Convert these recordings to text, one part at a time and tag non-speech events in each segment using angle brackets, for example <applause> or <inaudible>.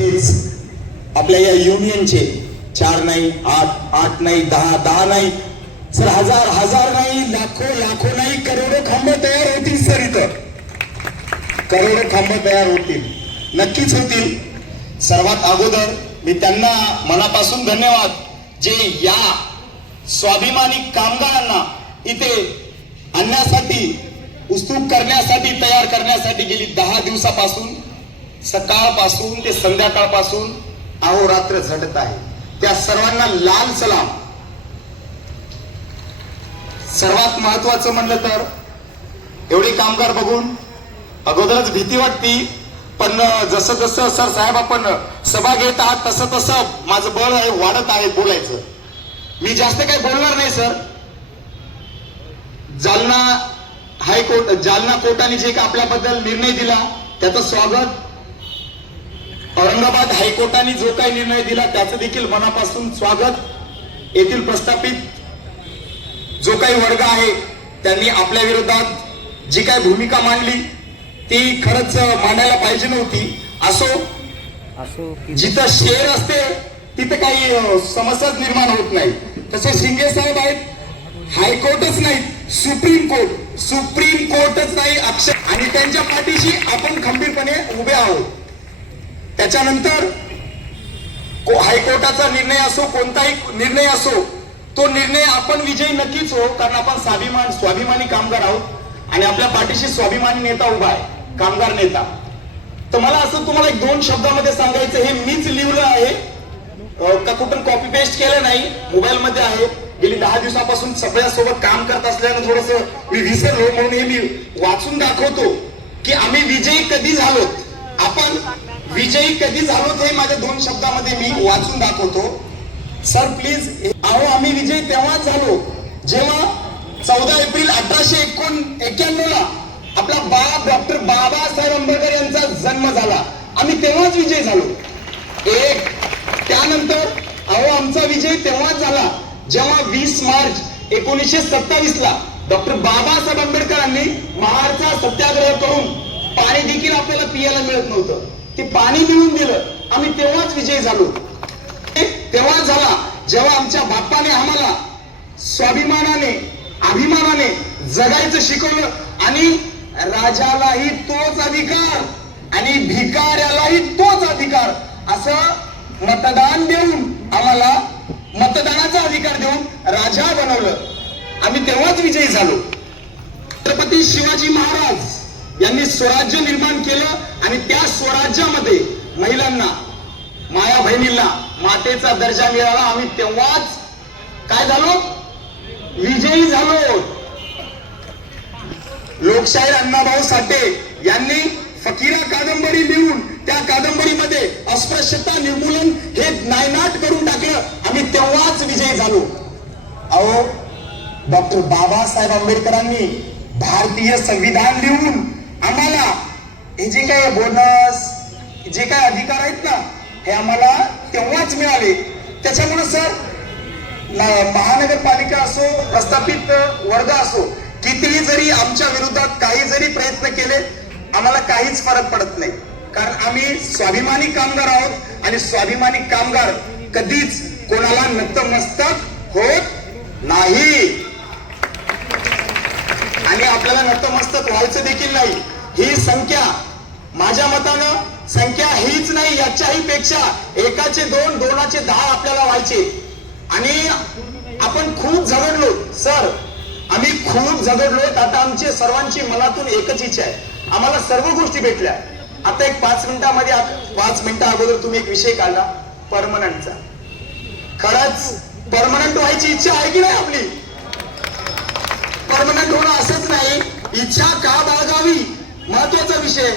तसेच आपल्या या युनियनचे चार नाही आठ आठ नाही दहा दहा नाही सर हजार हजार नाही लाखो लाखो नाही करोडो खांब तयार होतील सर इथं. करोडो खांब तयार होतील. नक्कीच होतील. सर्वात अगोदर मी त्यांना मनापासून धन्यवाद जे या स्वाभिमानी कामगारांना इथे आणण्यासाठी उत्सुक करण्यासाठी तयार करण्यासाठी गेली दहा दिवसापासून सकाळपासून ते संध्याकाळपासून अहोरात्र झटत आहे. त्या सर्वांना लाल सलाम. सर्वात महत्वाचं म्हणलं तर एवढे कामगार बघून अगोदरच भीती वाटती पण जसं जसं सर साहेब आपण सभा घेत आहात तसं तसं माझं बळ आहे वाढत आहे बोलायचं. मी जास्त काही बोलणार नाही सर. जालना हायकोर्ट जालना कोर्टाने जे का आपल्याबद्दल निर्णय दिला त्याचं स्वागत औरंगाबाद हायकोर्टाने जो काही निर्णय दिला त्याचं देखील मनापासून स्वागत. येथील प्रस्थापित जो काही वर्ग आहे त्यांनी आपल्या विरोधात जी काही भूमिका मांडली ती खरंच मांडायला पाहिजे नव्हती. असो जिथं शेर असते तिथं काही समस्याच निर्माण होत नाही. तसे शिंदे साहेब आहेत हायकोर्टच नाहीत सुप्रीम कोर्ट. सुप्रीम कोर्टच नाही अक्षर आणि त्यांच्या पाठीशी आपण खंबीरपणे उभे आहोत. त्याच्यानंतर हायकोर्टाचा निर्णय असो कोणताही निर्णय असो तो निर्णय आपण विजयी नक्कीच हो कारण आपण स्वाभिमान स्वाभिमानी कामगार आहोत आणि आपल्या पाठीशी स्वाभिमानी नेता उभा आहे कामगार नेता. तर मला असं तुम्हाला एक दोन शब्दामध्ये सांगायचं हे मीच लिहिलं आहे. का कुठून कॉपी पेस्ट केलं नाही. मोबाईल मध्ये आहे. गेली दहा दिवसापासून सगळ्यासोबत काम करत असल्यानं थोडस मी विसरलो म्हणून हे मी वाचून दाखवतो की आम्ही विजयी कधी झालो आपण विजयी कधी झालो हे माझ्या दोन शब्दामध्ये मी वाचून दाखवतो. सर प्लीज अहो आम्ही विजयी तेव्हाच झालो जेव्हा चौदा एप्रिल अठराशे एकोण एक्क्याण्णव ला आपला बाप डॉक्टर बाबासाहेब आंबेडकर यांचा जन्म झाला. आम्ही तेव्हाच विजयी झालो. एक त्यानंतर अहो आमचा विजय तेव्हाच झाला जेव्हा वीस मार्च एकोणीसशे सत्तावीस ला डॉक्टर बाबासाहेब आंबेडकरांनी महाडचा सत्याग्रह करून पाणी देखील आपल्याला पियाला मिळत नव्हतं. ते पाणी मिळून दिलं आम्ही तेव्हाच विजयी झालो. तेव्हा झाला जेव्हा आमच्या बाप्पाने आम्हाला स्वाभिमानाने अभिमानाने जगायचं शिकवलं आणि राजालाही तोच अधिकार आणि भिकाऱ्यालाही तोच अधिकार असं मतदान देऊन आम्हाला मतदानाचा अधिकार देऊन राजा बनवलं. आम्ही तेव्हाच विजयी झालो. छत्रपती शिवाजी महाराज यांनी स्वराज्य निर्माण केलं आणि त्या स्वराज्यामध्ये महिलांना माया बहिणींना मातेचा दर्जा मिळाला. आम्ही तेव्हाच काय झालो? विजयी झालो. लोकशाहीर अण्णाभाऊ साठे यांनी फकीरा कादंबरी लिहून त्या कादंबरीमध्ये अस्पृश्यता निर्मूलन हे नायनाट करून टाकलं. आम्ही तेव्हाच विजयी झालो. अहो डॉक्टर बाबासाहेब आंबेडकरांनी भारतीय संविधान लिहून आम्हाला हे जे काही बोनस जे काही अधिकार आहेत ना हे आम्हाला तेव्हाच मिळाले. त्याच्यामुळे सर महानगरपालिका असो प्रस्थापित वर्ग असो कितीही जरी आमच्या विरोधात काही जरी प्रयत्न केले आम्हाला काहीच फरक पडत नाही. कारण आम्ही स्वाभिमानी कामगार आहोत आणि स्वाभिमानी कामगार कधीच कोणाला नतमस्तक होत नाही. आणि आपल्याला नतमस्तक व्हायचं देखील नाही. ही संख्या माझ्या मतानं संख्या हीच नाही याच्याही पेक्षा एकाचे दोन दोनाचे दहा आपल्याला व्हायचे. आणि आपण खूप झगडलो. सर आम्ही खूप झगडलो. आता आमची सर्वांची मनातून एकच इच्छा आहे. आम्हाला सर्व गोष्टी भेटल्या. आता एक पाच मिनिटामध्ये पाच मिनिटा अगोदर तुम्ही एक विषय काढला. परमनंटचा. खरंच परमनंट व्हायची इच्छा आहे की नाही आपली? परमनंट होणं असंच नाही. इच्छा का बाळगावी? महत्त्वाचा विषय.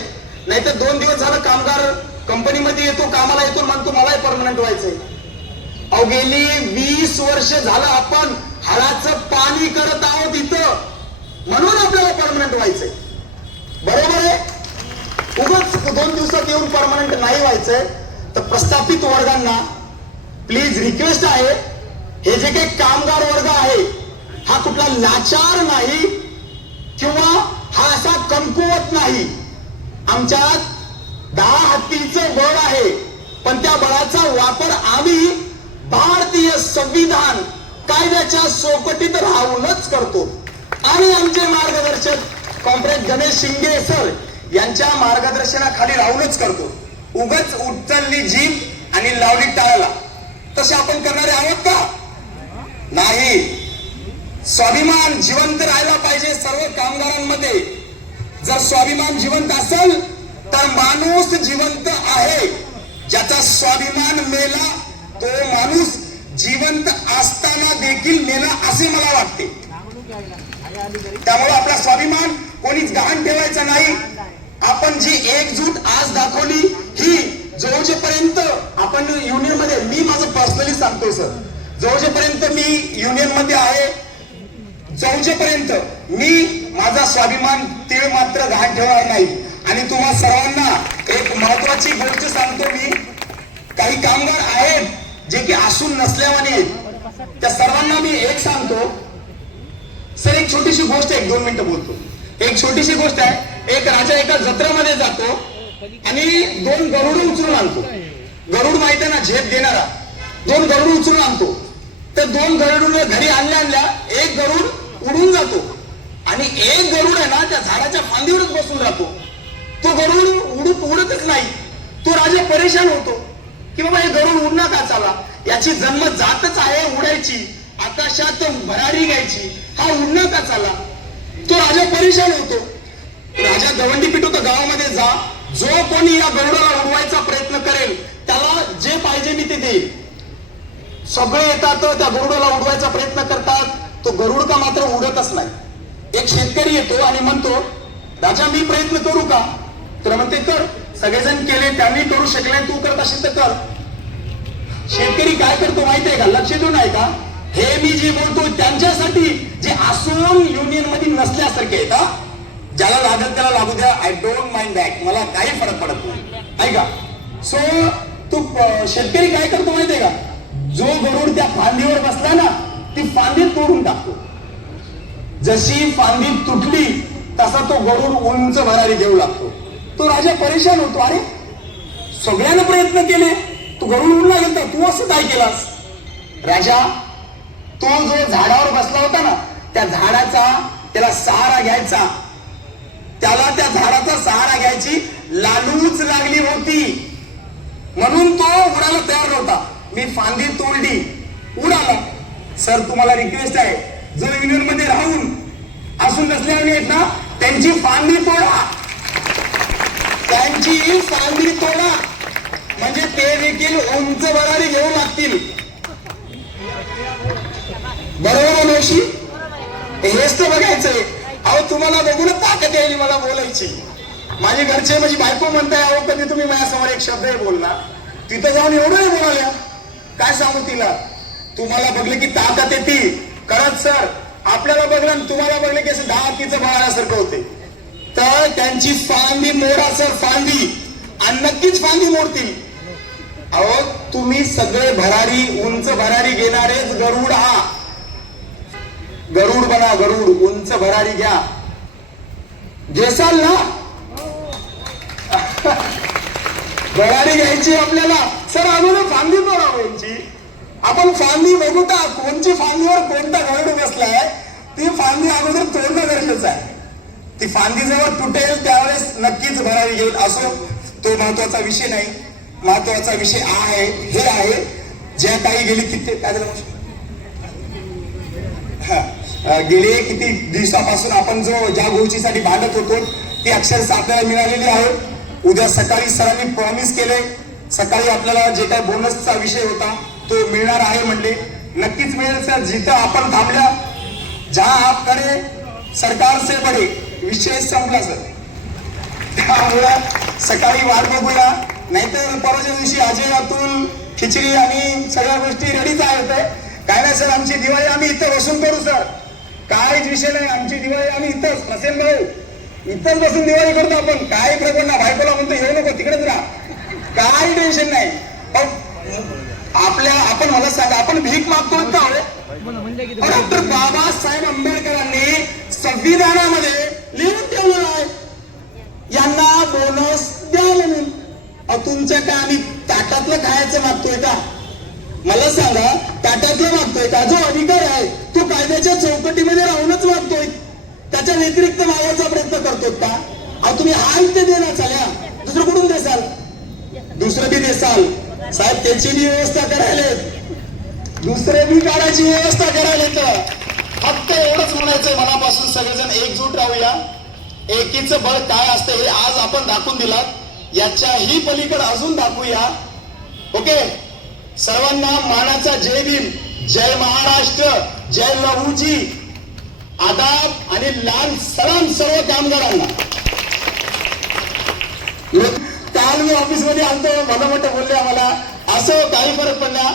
नाही तर दोन दिवस झालं कामगार कंपनीमध्ये येतो कामाला येतो म्हणतो मलाही परमनंट व्हायचंय. अहो गेली वीस वर्ष झालं आपण हळाचं पाणी करत आहोत इथं. म्हणून आपल्याला परमनंट व्हायचंय. बरोबर आहे? उगच दोन दिवसात येऊन परमनंट नाही व्हायचंय. तर प्रस्थापित वर्गांना प्लीज रिक्वेस्ट आहे हे जे काही कामगार वर्ग आहे हा कुठला लाचार नाही किंवा हा असा कमकुवत नाही. आमच्यात दहा हत्तीचं बळ आहे पण त्या बळाचा वापर आम्ही भारतीय संविधान कायद्याच्या सोकटीत राहूनच करतो. आणि आमचे मार्गदर्शक कॉम्रेड गणेश शिंगे सर यांच्या मार्गदर्शनाखाली राहूनच करतो. उगच उचलली जीभ आणि लावली टाळाला तसे आपण करणारे आहोत का? नाही. स्वाभिमान जिवंत राहायला पाहिजे सर्व कामगारांमध्ये. जर स्वाभिमान जिवंत असेल तर माणूस जिवंत आहे. ज्याचा स्वाभिमान मेला तो माणूस जिवंत असताना देखील मेला असे मला वाटते. त्यामुळे आपला स्वाभिमान कोणीच गहाण ठेवायचा नाही. आपण जी एकजूट आज दाखवली ही जवळजेपर्यंत आपण युनियनमध्ये मी माझं पर्सनली सांगतोय सर जवळजेपर्यंत मी युनियनमध्ये आहे चौचेपर्यंत मी माझा स्वाभिमान तीळ मात्र गहाण ठेवणार नाही. आणि तुम्हा सर्वांना एक महत्वाची गोष्ट सांगतो मी. काही कामगार आहेत जे की असून नसल्यावाने त्या सर्वांना मी एक सांगतो. सर एक छोटीशी गोष्ट एक दोन मिनिटं बोलतो. एक छोटीशी गोष्ट आहे एक राजा एका जत्रेमध्ये जातो आणि दोन गरुड उचलून आणतो. गरुड माहिती आहे ना झेप देणारा. दोन गरुड उचलून आणतो. तर दोन गरुड घरी आणल्या आणल्या एक गरुड उडून जातो. आणि एक गरुड आहे ना त्या झाडाच्या फांदीवरच बसून राहतो. तो गरुड उडत उडतच नाही. तो राजा परेशान होतो. की बाबा हे गरुड उडणार का चाला याची जन्म जातच आहे उडायची. आकाशात भरारी घ्यायची. हा उडणं का चाला तो राजा परेशान होतो. राजा गवंडी पिटवतो गावामध्ये जा. जो कोणी या गरुडाला उडवायचा प्रयत्न करेल त्याला जे पाहिजे मी ते देईल. सगळे येतात त्या गरुडाला उडवायचा प्रयत्न करतात. तो गरुड का मात्र उडतच नाही. एक शेतकरी येतो आणि म्हणतो राजा मी प्रयत्न करू का? तर म्हणते कर. सगळेजण केले त्यांनी करू शकले तू करत असेल तर कर. शेतकरी काय करतो माहितीये का? लक्ष देऊन आहे का हे मी जे बोलतो त्यांच्यासाठी जे असून युनियनमध्ये नसल्यासारखे आहे का ज्याला लागत त्याला लागू द्या. आय डोंट माइंड दॅट मला काही फरक पडत नाही. ऐका. सो तू शेतकरी काय करतो माहितीये का? जो गरुड त्या फांदीवर बसला ना ती फांदी तोडून टाकतो. जशी फांदी तुटली तसा तो गरुड उंच भरारी घेऊ लागतो. तो राजा परेशान होतो. अरे सगळ्यांना प्रयत्न केले. तू गरुड उडला गेला तू असं काय केलास? राजा तो जो झाडावर बसला होता ना त्या झाडाचा त्याला सहारा घ्यायचा. त्याला त्या झाडाचा सहारा घ्यायची लालूच लागली होती. म्हणून तो उडायला तयार नव्हता. मी फांदी तोडली. उडाला. सर तुम्हाला रिक्वेस्ट आहे. जो युनियनमध्ये राहून असून नसल्याने आहेत ना त्यांची फांदी तोडा. त्यांची फांदी तोडा. म्हणजे ते देखील उंच भरारी घेऊ लागतील. बरोबर मावशी? हेच तर बघायचंय. अहो तुम्हाला बघूनच ताकद यायली मला बोलायची. माझे घरचे माझी बायको म्हणताय अहो कधी तुम्ही माझ्यासमोर एक शब्द बोलला? तिथं जाऊन एवढं नाही बोलाल्या काय सांगू तिला? तुम्हाला बघले की ताकद येते. खरंच सर आपल्याला बघलं तुम्हाला बघले की असं दहा किचं बाळासारखं होते. तर त्यांची फांदी मोडा सर फांदी. आणि नक्कीच फांदी मोडतील. अहो तुम्ही सगळे भरारी उंच भरारी घेणारेच गरुड हा. गरुड बना गरुड उंच भरारी घ्या. घेसाल ना? <laughs> भरारी घ्यायची आपल्याला. सर आम्हाला फांदी मोडावं यांची. आपण फांदी बघू का कोणची फांदीवर कोणता गरुड बसलाय ती फांदी अगोदर तोडणं गरजेचं आहे. ती फांदी जेव्हा तुटेल त्यावेळेस नक्कीच भरावी घेईल. असो तो महत्त्वाचा विषय नाही. महत्त्वाचा विषय आहे हे आहे. ज्या काही गेली किती काय झालं हा, गेले किती दिवसापासून आपण जो ज्या गोष्टीसाठी भांडत होतो ती अक्षरशः आपल्याला मिळालेली आहे. उद्या सकाळी सरांनी प्रॉमिस केले. सकाळी आपल्याला जे काही बोनसचा विषय होता तो मिळणार आहे म्हणले. नक्कीच मिळेल सर. जिथं आपण थांबल्या ज्या आपकडे सरकार से बडे विषय संपला सर. त्यामुळं सकाळी वाट बघूया. नाहीतर परवाच्या दिवशी अजय अतुल खिचडी आणि सगळ्या गोष्टी रेडीच आहेत. काय नाही सर आमची दिवाळी आम्ही इथं बसून करू सर. काहीच विषय नाही आमची दिवाळी आम्ही इथंच नसेल भाऊ. इथंच बसून दिवाळी करतो आपण. काही प्रकरण ना बायकोला म्हणतो येऊ नको तिकडेच राहा. काही टेन्शन नाही. पण आपल्या आपण मला सांगा आपण भीक मागतोय का डॉक्टर बाबासाहेब आंबेडकरांनी संविधानामध्ये लिहून ठेवलं आहे. यांना बोनस द्या म्हणून तुमच्या काय आम्ही ताटातलं खायचं मागतोय का? मला सांगा ताटातलं मागतोय का? जो अधिकार आहे तो कायद्याच्या चौकटीमध्ये राहूनच मागतोय. त्याच्या व्यतिरिक्त मागायचा प्रयत्न करतो का? अहो तुम्ही हाल ते देणार चाल्या दुसरं कुठून देसाल? दुसरं बी देसाल. साहेब त्याची बी व्यवस्था करायला दुसरे बी काढायची व्यवस्था करायला फक्त एवढंच म्हणायचंय मनापासून सगळेजण एकजूट राहूया. एकीचं बळ काय असतं हे आज आपण दाखवून दिलात. याच्याही पलीकडे अजून दाखवूया. ओके? सर्वांना मानाचा जय भीम. जय महाराष्ट्र. जय लहूजी. आदाब आणि लाल सलाम सर्व कामगारांना. ऑफिसमध्ये आणतो ऑफिस मला मोठं बोलले आम्हाला. असं काही फरक पडला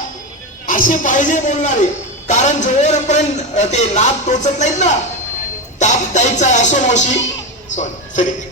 असे पाहिजे बोलणारे. कारण जोपर्यंत पण ते नाप टोचत नाहीत ना ताप ताईचा असो मावशी. Sorry sorry.